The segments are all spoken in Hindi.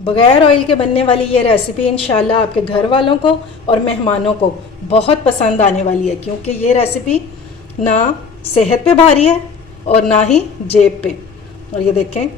बग़ैर ऑयल के बनने वाली ये रेसिपी इंशाल्लाह आपके घर वालों को और मेहमानों को बहुत पसंद आने वाली है, क्योंकि ये रेसिपी ना सेहत पे भारी है और ना ही जेब पे। और ये देखें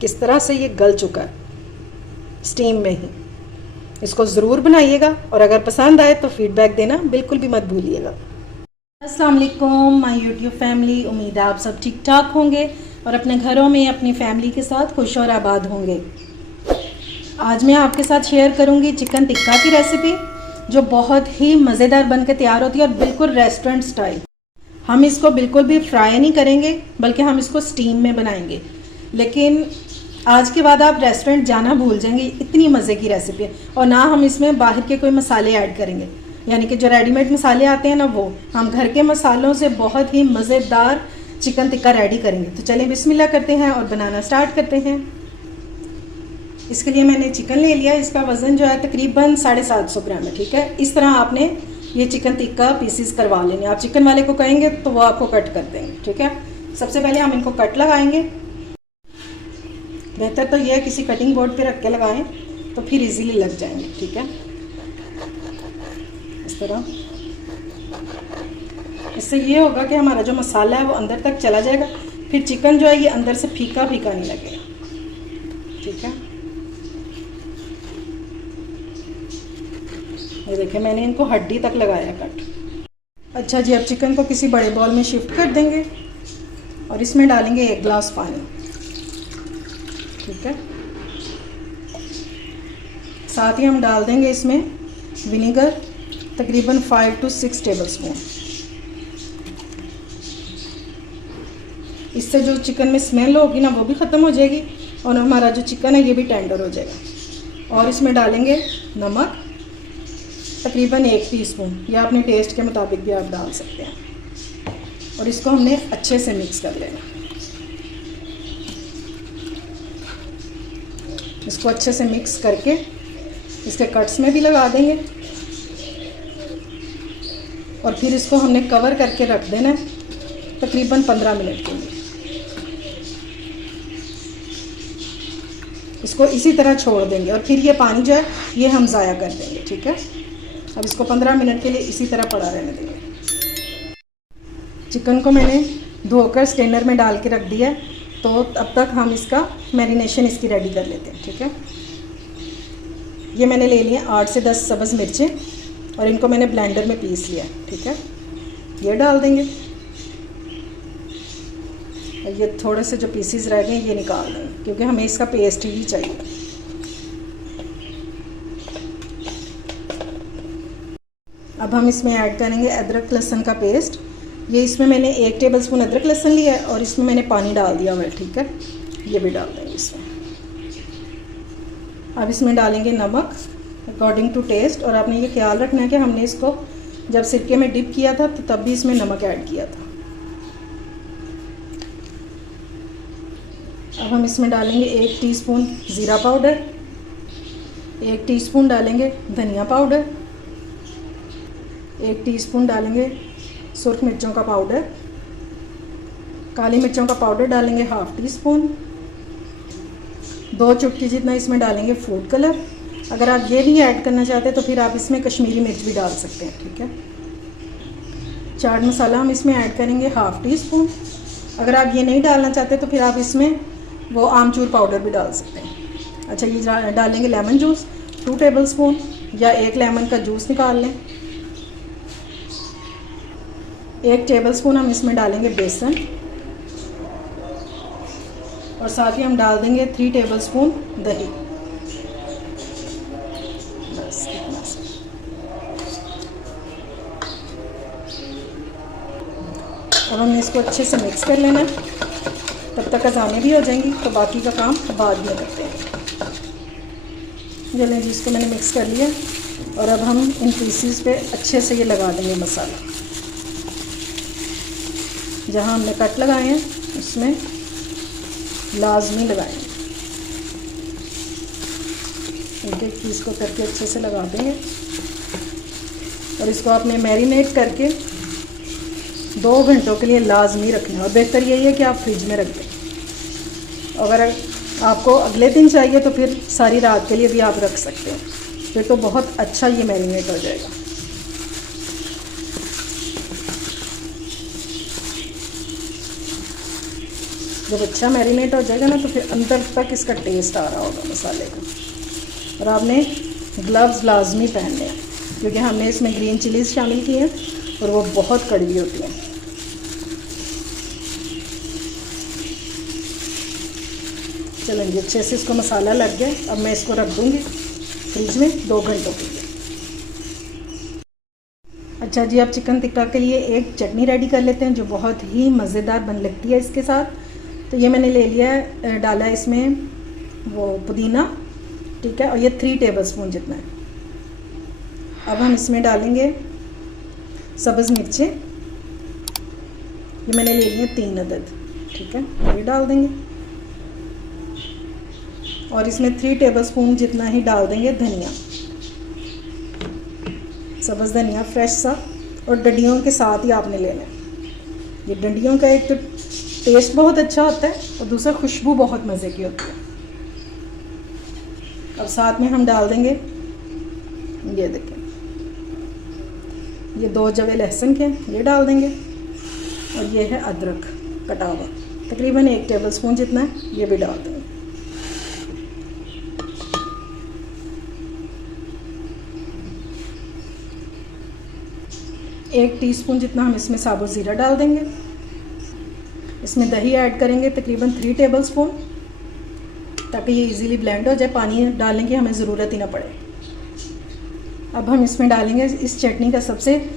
किस तरह से ये गल चुका है स्टीम में ही। इसको ज़रूर बनाइएगा और अगर पसंद आए तो फीडबैक देना बिल्कुल भी मत भूलिएगा। अस्सलाम वालेकुम माय यूट्यूब फैमिली, उम्मीद है आप सब ठीक ठाक होंगे और अपने घरों में अपनी फैमिली के साथ खुश और आबाद होंगे। आज मैं आपके साथ शेयर करूंगी चिकन टिक्का की रेसिपी, जो बहुत ही मज़ेदार बनकर तैयार होती है और बिल्कुल रेस्टोरेंट स्टाइल। हम इसको बिल्कुल भी फ्राई नहीं करेंगे, बल्कि हम इसको स्टीम में बनाएंगे। लेकिन आज के बाद आप रेस्टोरेंट जाना भूल जाएंगे, इतनी मज़े की रेसिपी है। और ना हम इसमें बाहर के कोई मसाले ऐड करेंगे, यानी कि जो रेडीमेड मसाले आते हैं ना, वो हम घर के मसालों से बहुत ही मज़ेदार चिकन टिक्का रेडी करेंगे। तो चलें बिस्मिल्लाह करते हैं और बनाना स्टार्ट करते हैं। इसके लिए मैंने चिकन ले लिया। इसका वज़न जो है तकरीबन 750 ग्राम है। ठीक है, इस तरह आपने ये चिकन टिक्का पीसीस करवा लेंगे। आप चिकन वाले को कहेंगे तो वो आपको कट कर देंगे। ठीक है, सबसे पहले हम इनको कट लगाएंगे। बेहतर तो यह है किसी कटिंग बोर्ड पे रख के लगाएं, तो फिर इजीली लग जाएंगे। ठीक है, इस तरह। इससे ये होगा कि हमारा जो मसाला है वो अंदर तक चला जाएगा, फिर चिकन जो है ये अंदर से फीका फीका नहीं लगेगा। ठीक है, ये देखिए मैंने इनको हड्डी तक लगाया कट। अच्छा जी, अब चिकन को किसी बड़े बॉल में शिफ्ट कर देंगे और इसमें डालेंगे 1 गिलास पानी। ठीक है, साथ ही हम डाल देंगे इसमें विनेगर, तकरीबन 5 to 6 टेबलस्पून। इससे जो चिकन में स्मेल होगी ना वो भी ख़त्म हो जाएगी और हमारा जो चिकन है ये भी टेंडर हो जाएगा। और इसमें डालेंगे नमक, तकरीबन 1 टीस्पून, या अपने टेस्ट के मुताबिक भी आप डाल सकते हैं। और इसको हमने अच्छे से मिक्स कर लेना। इसको अच्छे से मिक्स करके इसके कट्स में भी लगा देंगे और फिर इसको हमने कवर करके रख देना है तकरीबन 15 मिनट के लिए। इसको इसी तरह छोड़ देंगे और फिर ये पानी जो है ये हम ज़ाया कर देंगे। ठीक है, अब इसको 15 मिनट के लिए इसी तरह पड़ा रहने देंगे। चिकन को मैंने धोकर स्ट्रेनर में डाल के रख दिया है, तो अब तक हम इसका मैरिनेशन इसकी रेडी कर लेते हैं। ठीक है, ये मैंने ले लिए 8 से 10 सब्ज़ मिर्चें और इनको मैंने ब्लेंडर में पीस लिया। ठीक है, ये डाल देंगे और ये थोड़े से जो पीसीज रह गए ये निकाल देंगे, क्योंकि हमें इसका पेस्ट ही चाहिए। अब हम इसमें ऐड करेंगे अदरक लहसुन का पेस्ट। ये इसमें मैंने 1 टेबलस्पून अदरक लहसुन लिया है और इसमें मैंने पानी डाल दिया हुआ है। ठीक है, ये भी डाल देंगे इसमें। अब इसमें डालेंगे नमक अकॉर्डिंग टू टेस्ट, और आपने ये ख्याल रखना है कि हमने इसको जब सिरके में डिप किया था तो तब भी इसमें नमक ऐड किया था। अब हम इसमें डालेंगे 1 टीस्पून ज़ीरा पाउडर, 1 टीस्पून डालेंगे धनिया पाउडर, 1 टीस्पून डालेंगे सुर्ख मिर्चों का पाउडर, काली मिर्चों का पाउडर डालेंगे 1/2 टीस्पून, 2 चुटकी जितना इसमें डालेंगे फूड कलर। अगर आप ये नहीं ऐड करना चाहते तो फिर आप इसमें कश्मीरी मिर्च भी डाल सकते हैं। ठीक है, चाट मसाला हम इसमें ऐड करेंगे 1/2 टीस्पून। अगर आप ये नहीं डालना चाहते तो फिर आप इसमें वो आमचूर पाउडर भी डाल सकते हैं। अच्छा, ये डालेंगे लेमन जूस 2 टेबलस्पून, या 1 लेमन का जूस निकाल लें। 1 टेबलस्पून हम इसमें डालेंगे बेसन और साथ ही हम डाल देंगे 3 टेबलस्पून दही। बस इतना सा। अब हमने इसको अच्छे से मिक्स कर लेना है। तब तक अज़ानें भी हो जाएंगी, तो बाकी का काम बाद में करते हैं। चलें जी, इसको मैंने मिक्स कर लिया और अब हम इन पीसीस पे अच्छे से ये लगा देंगे मसाला। जहाँ हमने कट लगाए हैं उसमें लाजमी लगाएंगे। एक पीस को करके अच्छे से लगा देंगे और इसको आपने मैरिनेट करके 2 घंटों के लिए लाजमी रखना है। और बेहतर यही है कि आप फ्रिज में रख दें। अगर आपको अगले दिन चाहिए तो फिर सारी रात के लिए भी आप रख सकते हो, फिर तो बहुत अच्छा ये मैरिनेट हो जाएगा। जब अच्छा मैरिनेट हो जाएगा ना तो फिर अंदर तक इसका टेस्ट आ रहा होगा मसाले का। और आपने ग्लव्स लाजमी पहनने हैं क्योंकि हमने इसमें ग्रीन चिलीज़ शामिल की हैं और वो बहुत कड़वी होती हैं। चलेंगे, अच्छे से इसको मसाला लग गया। अब मैं इसको रख दूँगी फ्रिज में 2 घंटों के लिए। अच्छा जी, अब चिकन टिक्का के लिए एक चटनी रेडी कर लेते हैं जो बहुत ही मज़ेदार बन लगती है इसके साथ। तो ये मैंने ले लिया है, डाला है इसमें वो पुदीना, ठीक है, और ये 3 टेबलस्पून जितना है। अब हम इसमें डालेंगे सब्ज़ मिर्चें, ये मैंने ले ली है 3 अदद, ठीक है, ये डाल देंगे। और इसमें 3 टेबलस्पून जितना ही डाल देंगे धनिया, सब्ज़ धनिया फ्रेश सा, और डंडियों के साथ ही आपने लेना है। ये डंडियों का एक तो टेस्ट बहुत अच्छा होता है और दूसरा खुशबू बहुत मज़े की होती है। अब साथ में हम डाल देंगे, ये देखें, ये 2 जवे लहसुन के ये डाल देंगे, और ये है अदरक कटा हुआ, तकरीबन 1 टेबलस्पून जितना है, ये भी डाल देंगे। एक टीस्पून जितना हम इसमें साबुत ज़ीरा डाल देंगे। इसमें दही ऐड करेंगे तकरीबन 3 टेबलस्पून, ताकि ये इजीली ब्लेंड हो जाए, पानी डालने की हमें ज़रूरत ही ना पड़े। अब हम इसमें डालेंगे इस चटनी का सबसे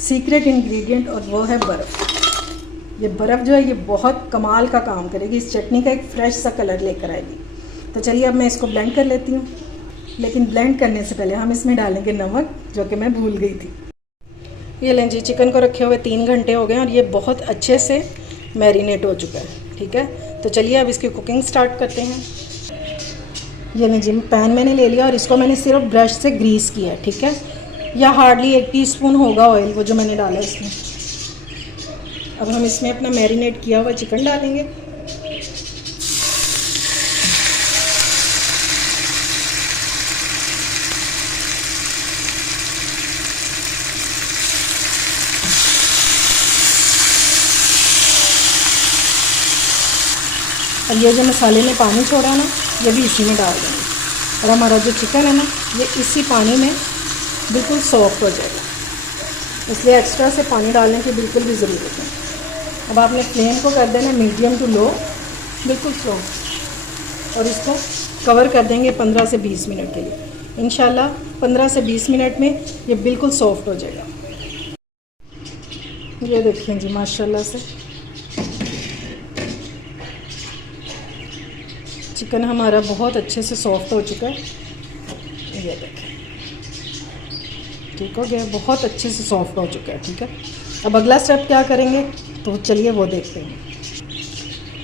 सीक्रेट इंग्रेडिएंट, और वो है बर्फ़। ये बर्फ़ जो है ये बहुत कमाल का काम करेगी, इस चटनी का एक फ़्रेश सा कलर लेकर आएगी। तो चलिए अब मैं इसको ब्लेंड कर लेती हूँ, लेकिन ब्लेंड करने से पहले हम इसमें डालेंगे नमक, जो कि मैं भूल गई थी। ये लें जी, चिकन को रखे हुए 3 घंटे हो गए और ये बहुत अच्छे से मैरिनेट हो चुका है, ठीक है। तो चलिए अब इसकी कुकिंग स्टार्ट करते हैं। ये लें जी, पैन मैंने ले लिया और इसको मैंने सिर्फ ब्रश से ग्रीस किया है, ठीक है, या हार्डली 1 टीस्पून होगा ऑयल वो जो मैंने डाला इसमें। अब हम इसमें अपना मैरिनेट किया हुआ चिकन डालेंगे। और ये जो मसाले ने पानी छोड़ा ना, ये भी इसी में डाल देंगे, और हमारा जो चिकन है ना ये इसी पानी में बिल्कुल सॉफ्ट हो जाएगा, इसलिए एक्स्ट्रा से पानी डालने की बिल्कुल भी ज़रूरत नहीं। अब आपने फ्लेम को कर देना मीडियम टू लो, बिल्कुल स्लो, और इसको कवर कर देंगे 15 से 20 मिनट के लिए। इंशाल्लाह 15 से 20 मिनट में ये बिल्कुल सॉफ्ट हो जाएगा। ये देखिए जी, माशाल्लाह से चिकन हमारा बहुत अच्छे से सॉफ्ट हो चुका है। ये देखें, ठीक हो गया, बहुत अच्छे से सॉफ्ट हो चुका है, ठीक है। अब अगला स्टेप क्या करेंगे तो चलिए वो देखते हैं।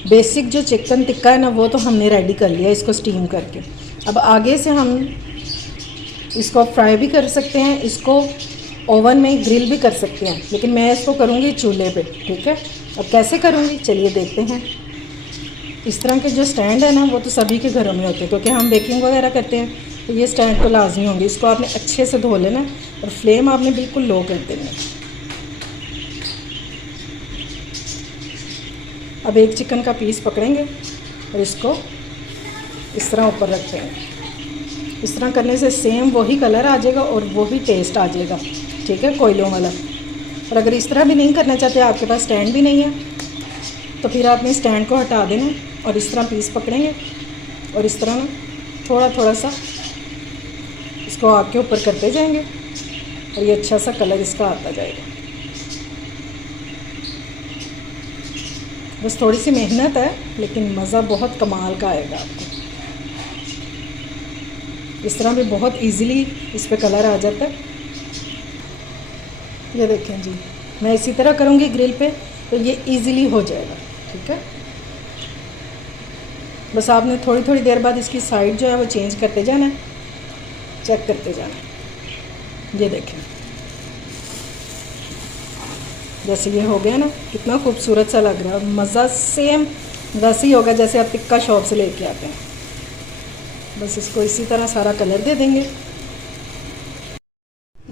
बेसिक जो चिकन टिक्का है ना वो तो हमने रेडी कर लिया इसको स्टीम करके। अब आगे से हम इसको फ्राई भी कर सकते हैं, इसको ओवन में ग्रिल भी कर सकते हैं, लेकिन मैं इसको करूँगी चूल्हे पे, ठीक है। अब कैसे करूँगी चलिए देखते हैं। इस तरह के जो स्टैंड है ना वो तो सभी के घरों में होते हैं, क्योंकि हम बेकिंग वगैरह करते हैं तो ये स्टैंड तो लाजमी होंगे। इसको आपने अच्छे से धो लेना और फ्लेम आपने बिल्कुल लो कर देना। अब एक चिकन का पीस पकड़ेंगे और इसको इस तरह ऊपर रख देंगे। इस तरह करने से सेम वही कलर आ जाएगा और वही टेस्ट आ जाएगा, ठीक है, कोयलों वाला। और अगर इस तरह भी नहीं करना चाहते, आपके पास स्टैंड भी नहीं है, तो फिर आपने स्टैंड को हटा देना और इस तरह पीस पकड़ेंगे और इस तरह ना थोड़ा थोड़ा सा इसको आग के ऊपर करते जाएंगे और ये अच्छा सा कलर इसका आता जाएगा। बस थोड़ी सी मेहनत है, लेकिन मज़ा बहुत कमाल का आएगा आपको। इस तरह भी बहुत इजीली इस पे कलर आ जाता है। ये देखें जी, मैं इसी तरह करूँगी ग्रिल पे तो ये इजीली हो जाएगा, ठीक है। बस आपने थोड़ी थोड़ी देर बाद इसकी साइड जो है वो चेंज करते जाना है, चेक करते जाना है। ये देखें, जैसे ये हो गया ना, कितना खूबसूरत सा लग रहा है। मज़ा सेम वैसे ही होगा जैसे आप टिक्का शॉप से लेके आते हैं। बस इसको इसी तरह सारा कलर दे देंगे।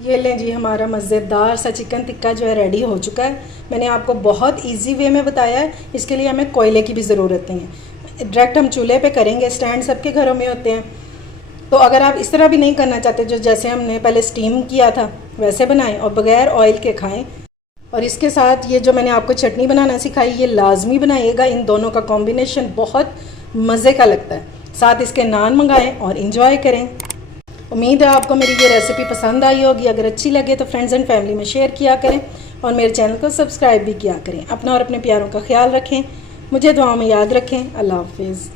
ये लें जी, हमारा मज़ेदार सा चिकन टिक्का जो है रेडी हो चुका है। मैंने आपको बहुत इजी वे में बताया है, इसके लिए हमें कोयले की भी ज़रूरत नहीं है, डायरेक्ट हम चूल्हे पे करेंगे। स्टैंड सबके घरों में होते हैं, तो अगर आप इस तरह भी नहीं करना चाहते, जो जैसे हमने पहले स्टीम किया था वैसे बनाएं और बग़ैर ऑयल के खाएं। और इसके साथ ये जो मैंने आपको चटनी बनाना सिखाई, ये लाजमी बनाइएगा। इन दोनों का कॉम्बिनेशन बहुत मज़े का लगता है। साथ इसके नान मंगाएं और इंजॉय करें। उम्मीद है आपको मेरी ये रेसिपी पसंद आई होगी। अगर अच्छी लगे तो फ्रेंड्स एंड फैमिली में शेयर किया करें और मेरे चैनल को सब्सक्राइब भी किया करें। अपना और अपने प्यारों का ख्याल रखें, मुझे दुआओं में याद रखें। अल्लाह हाफिज़।